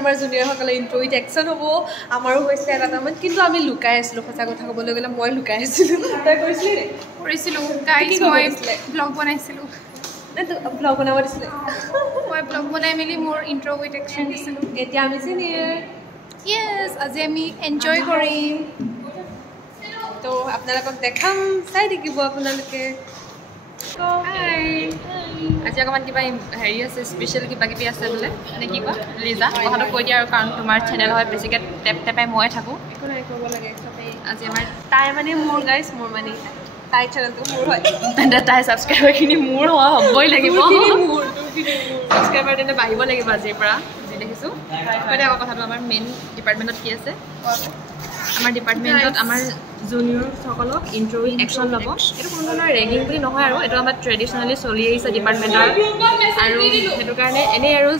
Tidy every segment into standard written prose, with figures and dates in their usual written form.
আমাৰ জুনিয়ৰসকলে intro with action হ'ব আমাৰো হৈছে এটামান কিন্তু আমি লুকাই আছিলোঁ সঁচা কথা ক'বলৈ গ'লে মই লুকাই আছিলোঁ তই কৰিছিলি নে কৰিছিলোঁ গাইজ মই ব্লগ বনাইছিলোঁ ব্লগ বনাব দিছিলে মই ব্লগ বনাই মেলি মোৰ ইন্ট্ৰ উইথ একচন দিছিলোঁ এতিয়া আমি চিনিয়ৰ য়েছ আজি আমি এনজয় কৰিম তো আপোনালোকক দেখাম চাই থাকিব আপোনালোকে আজি অকণমান কিবা হেৰি আছে স্পেচিয়েল কিবা কিবি আছে বোলে নে কি কোৱা লিজা কথাটো কৈ দিয়া আৰু কাৰণ তোমাৰ চেনেল হয় বেছিকৈ টেপাই ময়ে থাকোঁ একো নাই ক'ব লাগে আজি আমাৰ তাই মানে মোৰ গাইজ মোৰ মানে তাই চেনেলটো মোৰ হয় তেন্তে তাই ছাবস্ক্ৰাইবাৰখিনি মোৰ হোৱা হ'বই লাগিব ছাবস্ক্ৰাইবাৰ তেন্তে বাঢ়িব লাগিব আজিৰ পৰা যি দেখিছোঁ মানে আকৌ কথাটো আমাৰ মেইন ডিপাৰ্টমেণ্টত কি আছে আমাৰ ডিপাৰ্টমেণ্টত আমাৰ জুনিয়ৰসকলক ইন্ট্ৰ উইথ একচন ল'ব এইটো কোনো ধৰণৰ ৰেগিং বুলি নহয় আৰু এইটো আমাৰ ট্ৰেডিশ্যনেলি চলি আহিছে ডিপাৰ্টমেণ্টৰ আৰু সেইটো কাৰণে এনেই আৰু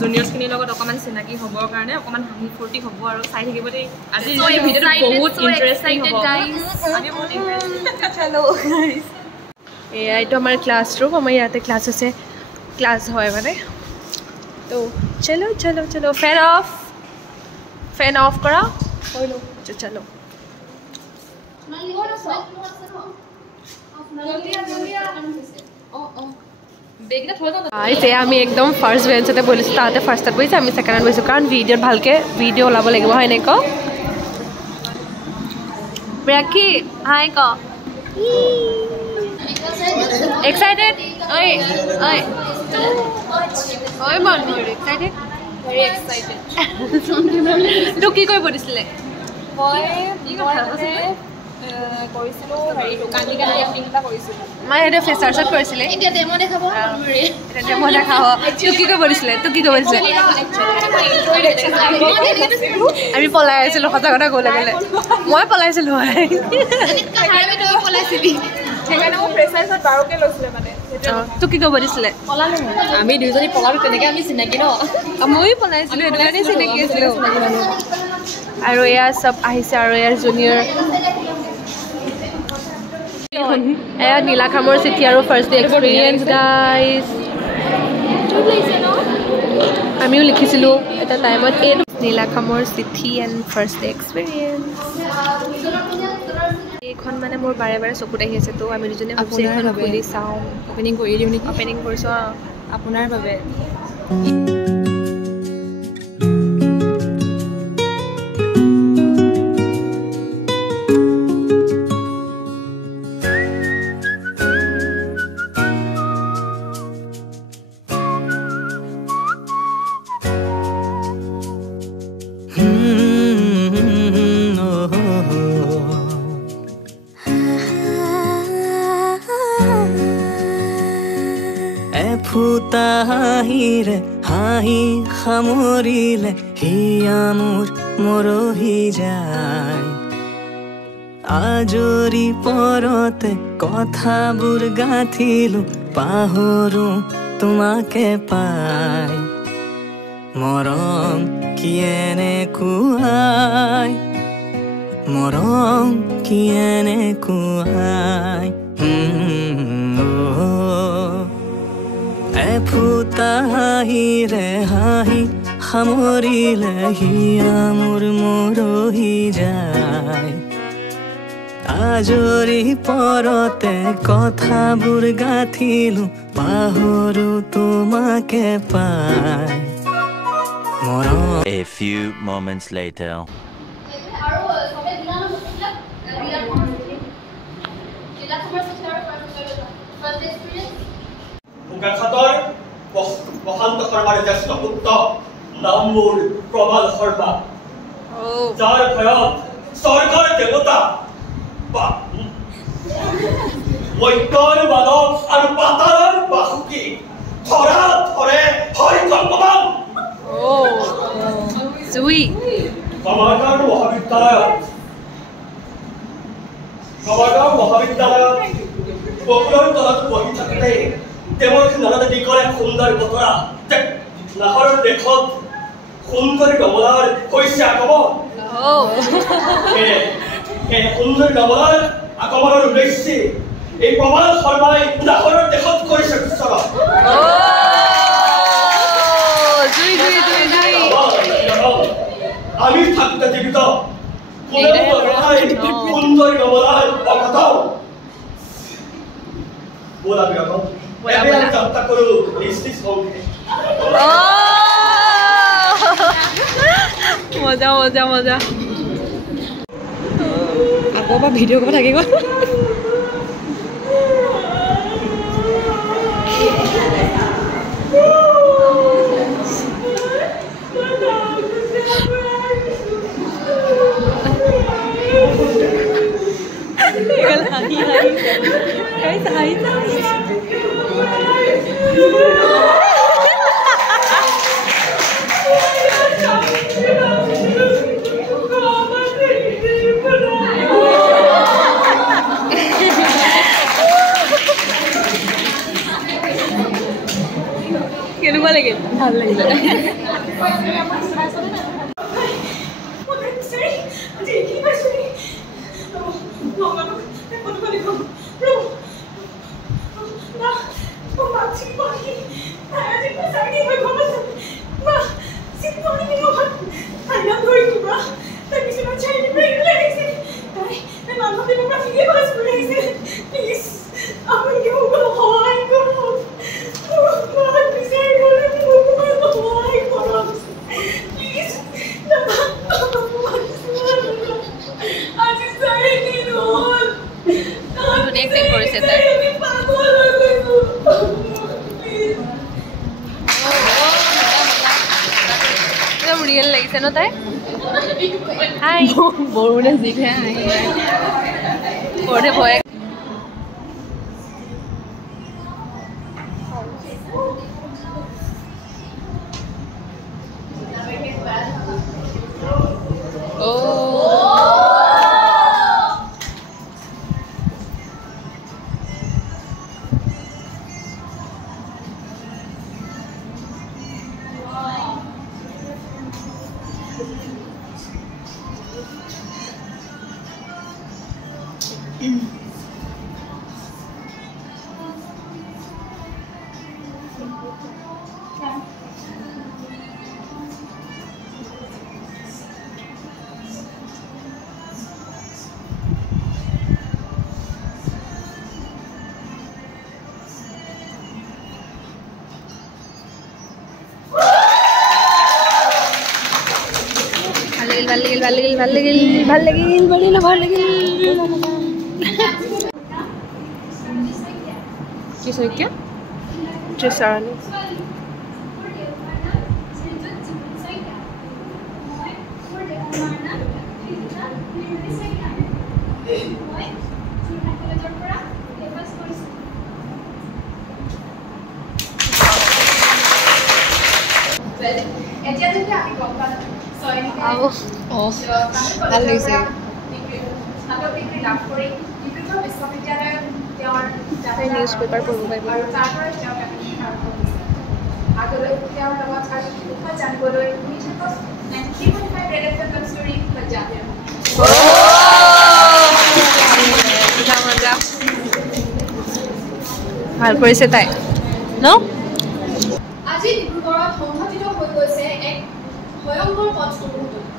জুনিয়ৰ্ছখিনিৰ লগত অকণমান চিনাকি হ'বৰ কাৰণে অকণমান হাঁহি ফূৰ্তি হ'ব আৰু চাই থাকিব দেই আজি ভিডিঅ'টো বহুত ইণ্টাৰেষ্টিং হ'ব এয়া এইটো আমাৰ ক্লাছৰুম আমাৰ ইয়াতে ক্লাছ আছে ক্লাছ হয় মানে তো চলো চলো চলো ফেন অফ কৰা হৈ লো চলো আমি একদম ফাৰ্ষ্ট বেঞ্চতে বহিছোঁ তাহাঁতে ফাৰ্ষ্টত বহিছে আমি ছেকেণ্ডত বহিছোঁ কাৰণ ভিডিঅ'ত ভালকৈ ভিডিঅ' ওলাব লাগিব হয় নে ক ৰাখি হাই ক এক্সাইটেড ঐ মন এক্সাইটেড ভেৰি এক্সাইটেড তোক কি কৰিব দিছিলে কৰিছিলোঁ হেৰি দোকান দিকে এক্টিং এটা কৰিছিলোঁ মই সেইটো ফেচাৰ্ছত কৰিছিলে এতিয়া ডেমো দেখাব ডেমো দেখাব তোক কি কৰিব দিছিলে আমি পলাই আছিলোঁ সঁচা কথা ক'বলৈ গ'লে মই পলাইছিলোঁ সেইকাৰণে মোৰ প্ৰেচাৰছত 12কে লৈছিলে মানে তোক কি কৰিব দিছিলে আমি দুইজনী পলালোঁ তেনেকৈ আমি চিনাকি ন ময়ো পলাইছিলোঁ সেইটো কাৰণে চিনাকি আছিলোঁ আৰু এয়া চব আহিছে আৰু ইয়াৰ জুনিয়ৰ এয়া নীলাখামৰ চিঠি আৰু ফাৰ্ষ্ট ডে এক্সপিৰিয়েঞ্চ গাইজ আমিও লিখিছিলোঁ এটা টাইমত এইটো নীলাখামৰ চিঠি এণ্ড ফাৰ্ষ্ট ডে এক্সপিৰিয়েঞ্চ এইখন মানে মোৰ বাৰে বাৰে চকুত আহি আছে তো আমি দুজনে ভাবিছোঁ এইখন খুলি চাওঁ অপেনিং কৰি দিওঁ নেকি অপেনিং কৰিছোঁ আপোনাৰ বাবে ফুটাহিৰে হাঁহি সামৰিলে হিয়া মোৰ মৰহি যায় আজৰি পৰতে কথাবোৰ গাঁঠিলো পাহৰো তোমাকে পাই মৰম কি এনেকুৱাই ফুটা হাঁহিৰে হাঁহি সামৰিলে হিয়া মোৰ মৰহি যায় আজৰি পৰতে কথাবোৰ গাঁঠিলো পাহৰো তোমাকে পাই মৰম A few moments later মুখাখাতৰ বসন্ত শৰ্মাৰ জ্যেষ্ঠ পুত্ৰ নাম মোৰ প্ৰবাল শৰ্মা যাৰ ভয়ত স্বৰ্গৰ দেৱতা মত্যৰ মানৱ আৰু পাতালৰ বাসুকী ধৰা ধৰে হয় কল্পমান কমাৰগাঁও মহাবিদ্যালয়ত বকুলৰ তলত বহি থাকোঁতে তেওঁৰ নানাতে দিশৰ এক সুন্দৰ বতৰা নাহৰৰ দেশত সুন্দৰী কমলাৰ হৈছে আগমন এই সুন্দৰী কমলাৰ আগমনৰ উদ্দেশ্যে এই প্ৰবাল শৰ্মাই নাহৰৰ দেশত কৰিছে বিচৰণ আমি থাকতে জীবিত সুন্দৰ কমলাৰ অকথা বলা বিৰকম যাত্ৰা কৰো লিস্টি সঙ্গে মজা মজা মজা আকৌ বা ভিডিঅ' কৰিব থাকিব কেনেকুৱা লাগিল ভাল লাগিলে रियल লাগিছে ন তাই হাই বৰুণে জিহে বৰুণে ভয় ভাল লাগিল কি সৈক্য ট্ৰেচাৰানি ভাল লাগিছে নিউজ পেপাৰ পঢ়িব পাৰিব ভাল কৰিছে তাই ন আজি ডিব্ৰুগড়ত সংঘটিত হৈ গৈছে এক ভয়ংকৰ পথ দুৰ্ঘটনা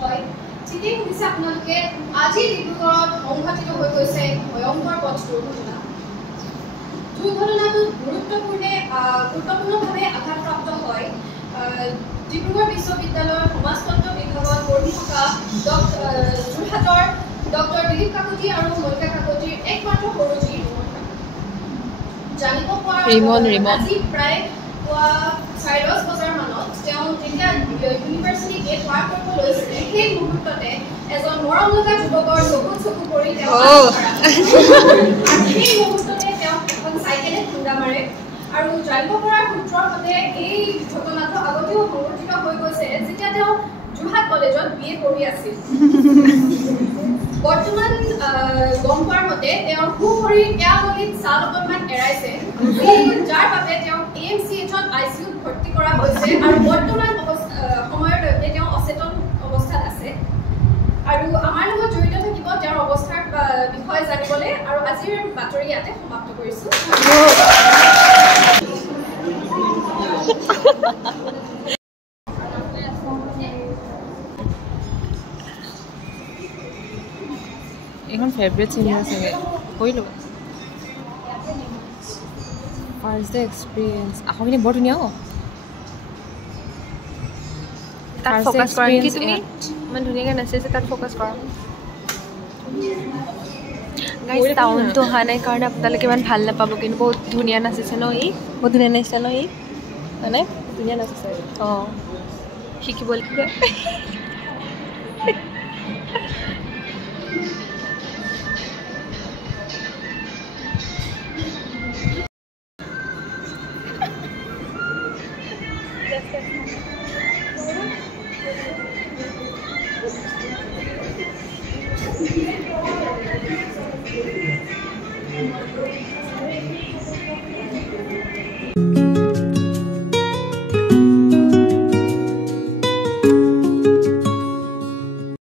হয় ঠিকেই শুনিছে আপোনালোকে আজি ডিব্ৰুগড়ত সংঘটিত হৈ গৈছে ভয়ংকৰ পথ দুৰ্ঘটনা দুৰ্ঘটনাটো গুৰুত্বপূৰ্ণভাৱে আঘাতপ্ৰাপ্ত হয় ডিব্ৰুগড় বিশ্ববিদ্যালয়ৰ সমাজতন্ত্ৰ বিভাগত পঢ়ি থকা যোৰহাটৰ ডক্টৰ দিলীপ কাকতি আৰু মল্লিকা কাকতিৰ একমাত্ৰ সৰু যি জানিব পৰা আজি প্ৰায় 10:30 বজাৰ মানত তেওঁ যেতিয়া ইউনিভাৰ্চিটি গেট পাৰ কৰিব লৈছিলে সেই মুহূৰ্ততে এজন মৰম লগা যুৱকৰ চকু পৰি তেওঁ সেই মুহূৰ্ততে তেওঁ এখন চাইকেলে খুন্দা মাৰে আৰু জানিব পৰা সূত্ৰৰ মতে এই ঘটনাটো আগতেও সংঘটিত হৈ গৈছে যেতিয়া তেওঁ যোৰহাট কলেজত BA পঢ়ি আছিল বৰ্তমান গম পোৱাৰ মতে তেওঁ সুশৰীৰ কেৱলিত ছাল অকণমান এৰাইছে যাৰ বাবে তেওঁ AMCHত ICUত ভৰ্তি কৰা হৈছে আৰু বৰ্তমান সময়লৈকে তেওঁ অচেতন অৱস্থাত আছে আৰু আমাৰ লগত জড়িত থাকিব তেওঁৰ অৱস্থাৰ বিষয়ে জানিবলৈ আৰু আজিৰ বাতৰি ইয়াতে সমাপ্ত কৰিছোঁ এইখন ফেভৰেট চিনেমা চাগে কৰিলোঁ ফাৰ্ষ্ট ডে এক্সপিৰিয়েঞ্চ আখৰখিনি বৰ ধুনীয়া তাত ফ'কাছ কৰা নেকি তুমি ইমান ধুনীয়াকৈ নাচিছে তাত ফ'কাছ কৰা গাইজ চাউণ্ডটো অহা নাই কাৰণে আপোনালোকে ইমান ভাল নাপাব কিন্তু বহুত ধুনীয়া নাচিছে ন ই বহুত ধুনীয়া নাচিছে ন ই মানে ধুনীয়া নাচিছে অঁ শিকিব লাগিব